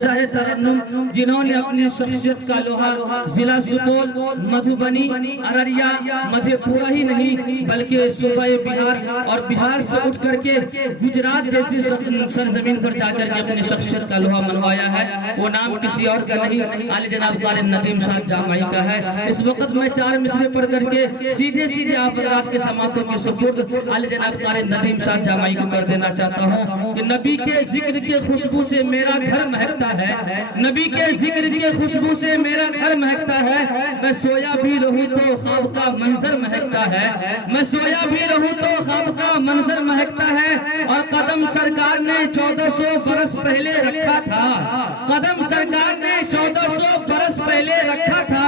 شاہ ترنم جنہوں نے اپنی شخصیت کا لوہا ضلع سپول، مدھوبنی، ارریہ، مدھے پورہ ہی نہیں بلکہ صوبہ بہار اور بہار سے اٹھ کر کے گجرات جیسی سرزمین پر جا کر کے اپنی شخصیت کا لوہا منوایا ہے۔ وہ نام کسی اور کا نہیں، عالی جناب قاری ندیم شاہ جامعی کا ہے۔ اس وقت میں 4 مصرے پڑھ کر کے سیدھے آپ حضرات کے سماعتوں کے سپرد عالی جناب قاری ندیم شاہ جامعی کو کر دینا چاہتا ہوں کہ نبی کے ذکر کے خوشبو سے میرا گھر مہکتا ہے، نبی کے ذکر کے خوشبو سے میرا گھر مہکتا ہے، میں سویا بھی رہوں تو خواب کا منظر مہکتا ہے، میں سویا بھی رہوں تو خواب کا منظر مہکتا ہے۔ اور قدم سرکار نے 1400 برس پہلے رکھا تھا، قدم سرکار نے 1400 برس پہلے رکھا تھا،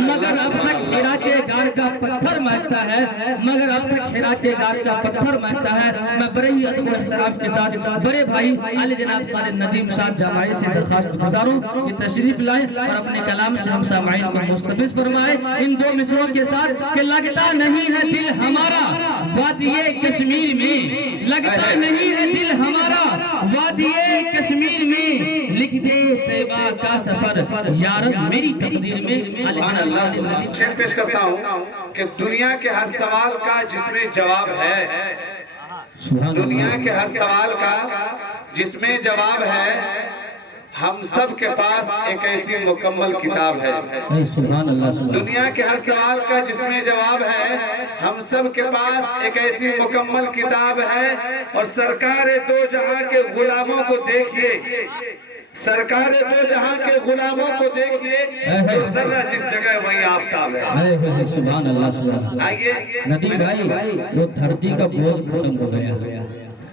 مگر اب تک ہیرا کے غار کا پتھر مہکتا ہے، مگر اب تک ہیرا کے غار کا پتھر مہکتا ہے۔ میں بڑے ہی ادب و احترام کے ساتھ بڑے بھائی عالی جناب قاری ندیم شاہ جامعی سے درخواست گزاروں کہ تشریف لائیں اور اپنے کلام سے ہم سامعین کو مستفیض فرمائے ان 2 مصروں کے ساتھ کہ لگتا نہیں ہے دل ہمارا وادی کشمیر میں، لگتا نہیں ہے دل ہمارا وادی کشمیر میں، لکھ دے طیبہ کا سفر یارب میری تقدیر میں۔ شعر پیش کرتا ہوں کہ دنیا کے ہر سوال کا جس میں جواب ہے، دنیا کے ہر سوال کا جس میں جواب ہے، ہم سب کے پاس ایک ایسی مکمل کتاب ہے۔ دنیا کے ہر سوال کا جس میں جواب ہے، ہم سب کے پاس ایک ایسی مکمل کتاب ہے۔ اور سرکار دو جہاں کے غلاموں کو دیکھیے، سرکار دو جہاں کے غلاموں کو دیکھیے، جو ذرہ جس جگہ وہیں آفتاب ہے۔ سبحان اللہ سبحان اللہ۔ آئیے ندیم بھائی وہ دھرتی کا بوجھ ختم ہو گیا۔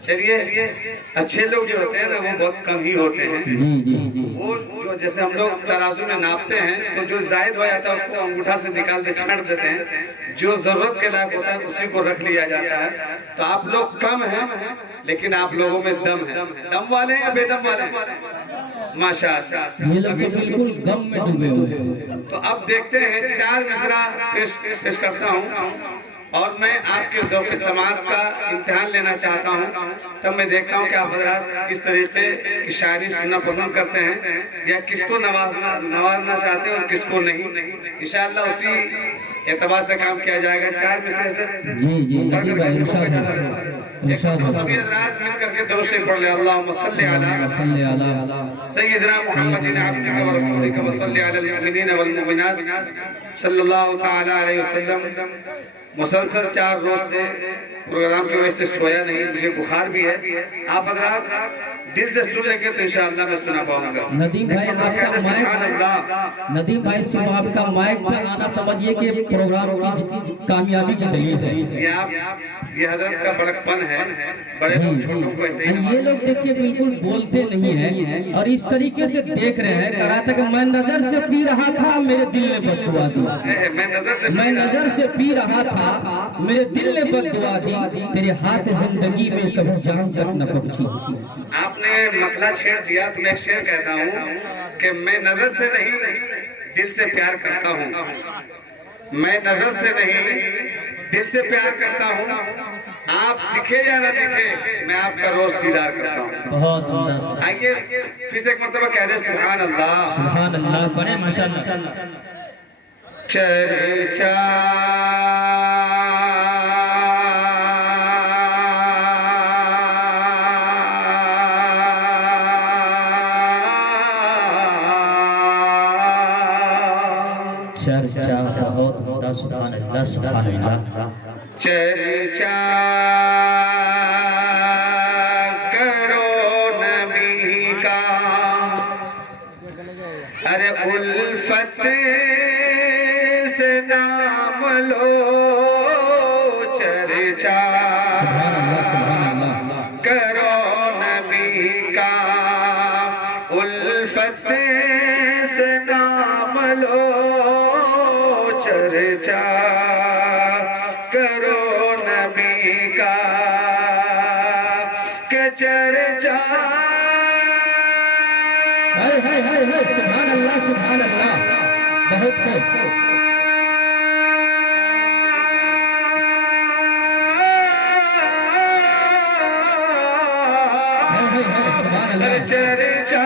چلیے، اچھے لوگ جو ہوتے ہیں نا وہ بہت کم ہی ہوتے ہیں۔ وہ جو جیسے ہم لوگ ترازو میں ناپتے ہیں تو جو زائد ہو جاتا ہے اس کو انگوٹھا سے نکال دے چھاڑ دیتے ہیں، جو ضرورت کے لائق ہوتا ہے اسی کو رکھ لیا جاتا ہے۔ تو آپ لوگ کم ہیں لیکن آپ لوگوں میں دم ہے۔ دم والے ہیں یا بے دم والے ہیں؟ ماشاءاللہ، یہ لوگ تو بالکل غم میں ڈوبے ہوئے ہیں۔ تو اب دیکھتے ہیں 4 مصرع پیش کرتا ہوں اور میں آپ کے ذوق سماعت کا امتحان لینا چاہتا ہوں، تب میں دیکھتا ہوں کہ آپ حضرات کس طریقے کی شاعری سننا پسند کرتے ہیں یا کس کو نوازنا چاہتے ہیں اور کس کو نہیں۔ انشاءاللہ اسی اعتبار سے کام کیا جائے گا۔ 4 مصرے سے ندیم بھائی سبھی حضرات مل کر کے درود شریف پڑھ لیں۔ اللہم صلی علی سیدنا محمد عبدک و رسولک و صلی علی المؤمنین والمؤمنات صلی اللہ تعالی علیہ وسلم۔ مسلسل 4 روز سے پروگرام کی وجہ سے سویا نہیں، مجھے بخار بھی ہے۔ آپ حضرات دل سے سن لیں گے تو انشاءاللہ میں سنا پاؤں گا۔ ندیم بھائی آپ کا مائک، ندیم بھائی صرف آپ کا مائک پر آنا سمجھئے کہ پروگرام کی کامیابی کی دلیل ہے۔ یہ حضرت کا بڑکپن ہے، بڑے لوگ چھوٹوں کو ایسے ہی۔ یہ لوگ دیکھئے بالکل بولتے نہیں ہیں اور اس طریقے سے دیکھ رہے ہیں، کہہ رہا تھا کہ میں نظر سے پی رہا تھا میرے دل نے بد دعا دی، میں نظر سے پی رہا تھا میرے دل نے بد دعا دی، تیرے ہاتھ زندگی میں کبھی جان تک نہ پہنچی۔ آپ نے مطلع چھیڑ دیا تو میں ایک شعر کہتا ہوں کہ میں نظر سے نہیں دل سے پیار کرتا ہوں، میں نظر سے نہیں دل سے پیار کرتا ہوں، آپ دکھے یا نہ دکھے میں آپ کا روز دیدار کرتا ہوں۔ بہت عمدہ۔ آئیے پھر سے ایک مرتبہ کہہ دیں سبحان اللہ، سبحان اللہ پڑھیں ماشاءاللہ۔ چرچا چرچا بہت عمدہ۔ سبحان اللہ سبحان اللہ۔ چرچا کرو نبی کا، ارے الفت سے نام لو، چرچا کرو نبی کا، الفت سے نام لو، چرچا کرو نبی کا، کہ چرچا سبحان اللہ سبحان اللہ۔ بہت خوب۔ چرچا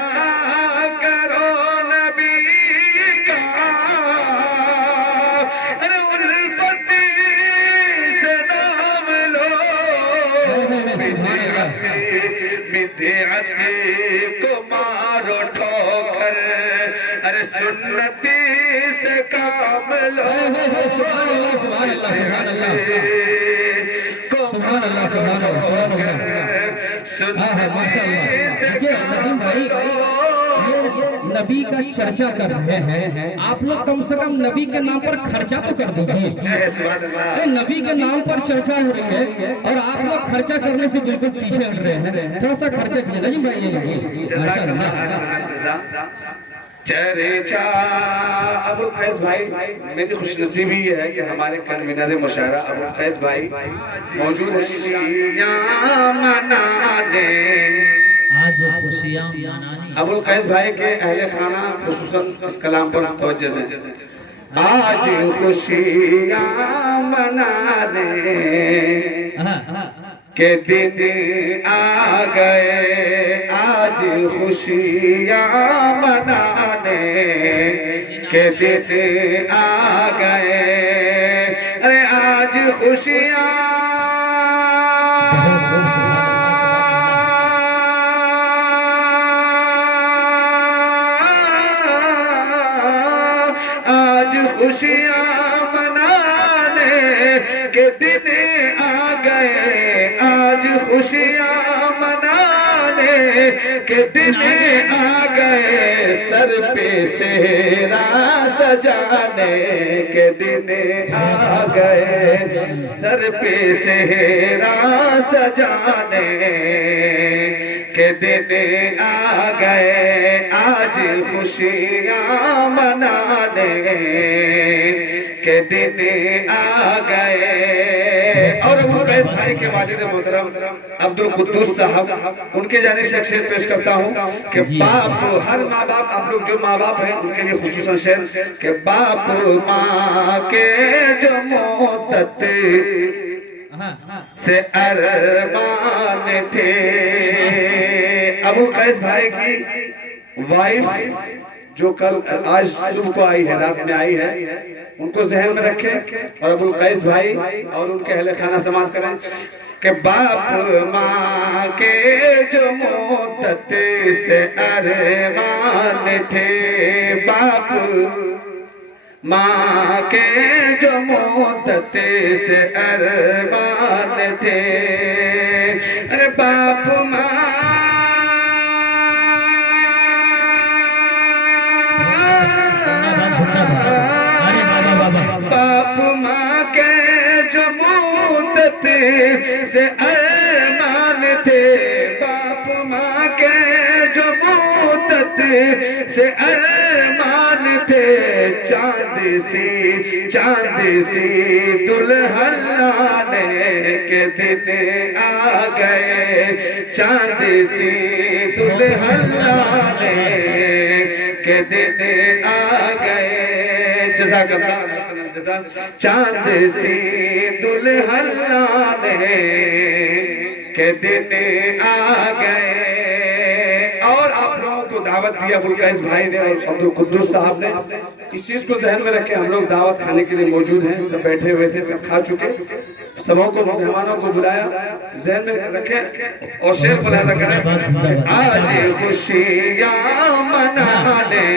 مارو ٹھوکر ارے سنتی سے کام لو سبحان اللہ سبحان اللہ سبحان اللہ سبحان اللہ سبحان اللہ ماشاء اللہ. دیکھیے ندیم بھائی نبی کا چرچا کر رہے ہیں آپ لوگ کم سے کم نبی کے نام پر خرچہ تو کر دیجیے. نبی کے نام پر چرچا ہو رہی ہے اور آپ لوگ خرچہ کرنے سے بالکل پیچھے ہٹ رہے ہیں. تھوڑا سا خرچہ کیجیے ندیم بھائی. ماشاء اللہ. چرچا ابوالقیس بھائی میری خوش نصیبی یہ ہے کہ ہمارے کنوینر مشاعرہ ابوالقیس بھائی موجود ہیں. خوشیاں منانے آج خوشیاں منانے ابوالقیس بھائی کے اہل خانہ خصوصاً اس کلام پر توجہ دیں. آج خوشیاں منانے کے دن آ گئے آج خوشیاں منانے کے دن آ گئے ارے آج خوشیاں آج خوشیاں منانے کے دن آ گئے آج خوشیاں منانے کے دن آ گئے سر پہ سہرا سجانے کے دن آ گئے سر پہ سہرا سجانے کے دن آ گئے آج خوشیاں منانے کے دن آ گئے. اور ابوالقیس بھائی کے والد محترم عبدالقدوس صاحب ان کے جانب سے ایک شعر پیش کرتا ہوں کہ باپ ہر ماں باپ آپ لوگ جو ماں باپ ہیں ان کے لیے خصوصاً شعر کہ باپ ماں کے جو مدت سے ارمان تھے. ابوالقیس بھائی کی وائف جو کل آج صبح کو آئی ہے رات میں آئی ہے ان کو ذہن میں رکھیں اور ابوالقیس بھائی اور ان کے اہل خانہ سماعت کریں کہ باپ ماں کے جو مدت سے ارمان تھے باپ ماں کے جو مدت سے ارمان تھے ارے باپ ماں باپ ماں کے جو مدت سے ارمان تھے باپ ماں کے جو مدت سے ارمان تھے چاند سی دلہن لانے کے دن آ گئے چاند سی دلہن لانے کے دن آ گئے. جزاک اللہ چاند سی دلہن لانے کے دن آ گئے. اور آپ لوگوں کو دعوت دی ابوالقیس بھائی نے اور عبدالقدوس صاحب نے اس چیز کو ذہن میں رکھے ہم لوگ دعوت کھانے کے لیے موجود ہیں سب بیٹھے ہوئے تھے سب کھا چکے سبوں کو مہمانوں کو بلایا ذہن میں رکھیں اور شعر پڑھا کریں آج خوشیاں منانے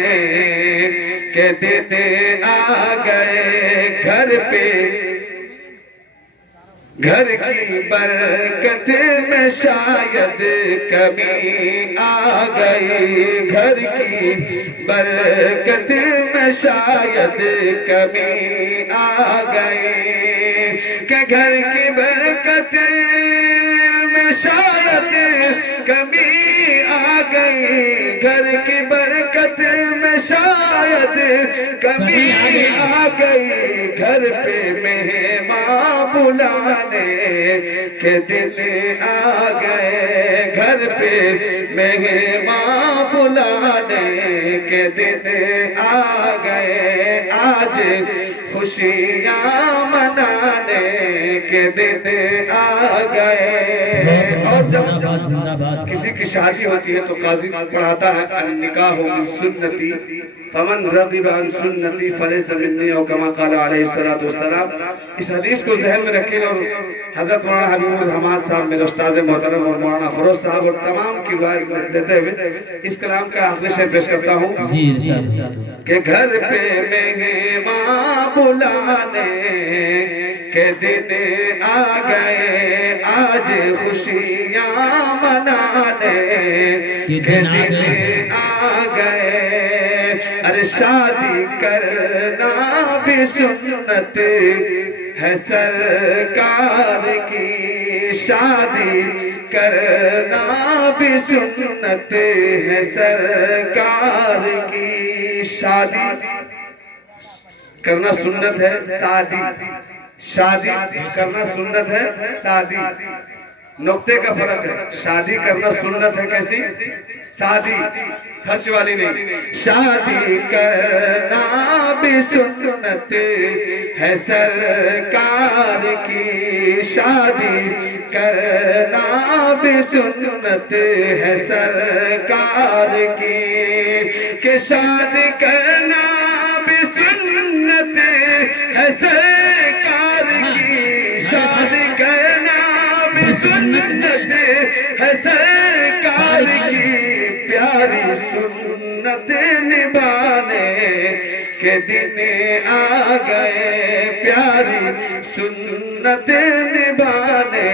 کے دن آ گئے گھر پہ گھر کی برکت میں شاید کمی آ گئی گھر کی برکت میں شاید کمی آ گئی کہ گھر کی برکت میں شاید کمی آ گئی گھر کی برکت میں شاید کمی آ گئی گھر پہ مہمان بلانے کے دن آ گئے گھر پہ مہمان بلانے کے دن آ گئے آج خوشیاں منانے کے دن آ گئے اور جب زندہ زندہ باد کسی کی شادی ہوتی ہے تو قاضی پڑھاتا ہے النکاح من سنتی فمن رغب عن سنتی فلیس منی، او کما قال علیہ السلام۔ اس حدیث کو ذہن میں رکھیں اور حضرت مولانا حبیب الرحمان صاحب میرے استاذ محترم اور مولانا فروز صاحب اور تمام کی روایت دیتے ہوئے اس کلام کا آخری شعر پیش کرتا ہوں جی ارشاد کہ گھر پہ مہمان بلانے کے دن آ گئے، آج خوشیاں منانے کے دن آ گئے، ارے شادی کرنا بھی سنت ہے سرکار کی، شادی کرنا بھی سنت ہے سرکار کی، شادی کرنا سنت ہے شادی، شادی کرنا سنت ہے شادی، نقطے کا فرق ہے، شادی کرنا سنت ہے کیسی؟ شادی خرچ والی نہیں، شادی کرنا بھی سنت ہے سرکار کی، شادی کرنا بھی سنت ہے سرکار کی، کہ شادی کرنا بھی سنت ہے سرکار کی، شادی کرنا بھی سنت ہے سرکار کی، پیاری سنت نبھانے کے دن آ گئے، پیاری سنت نبھانے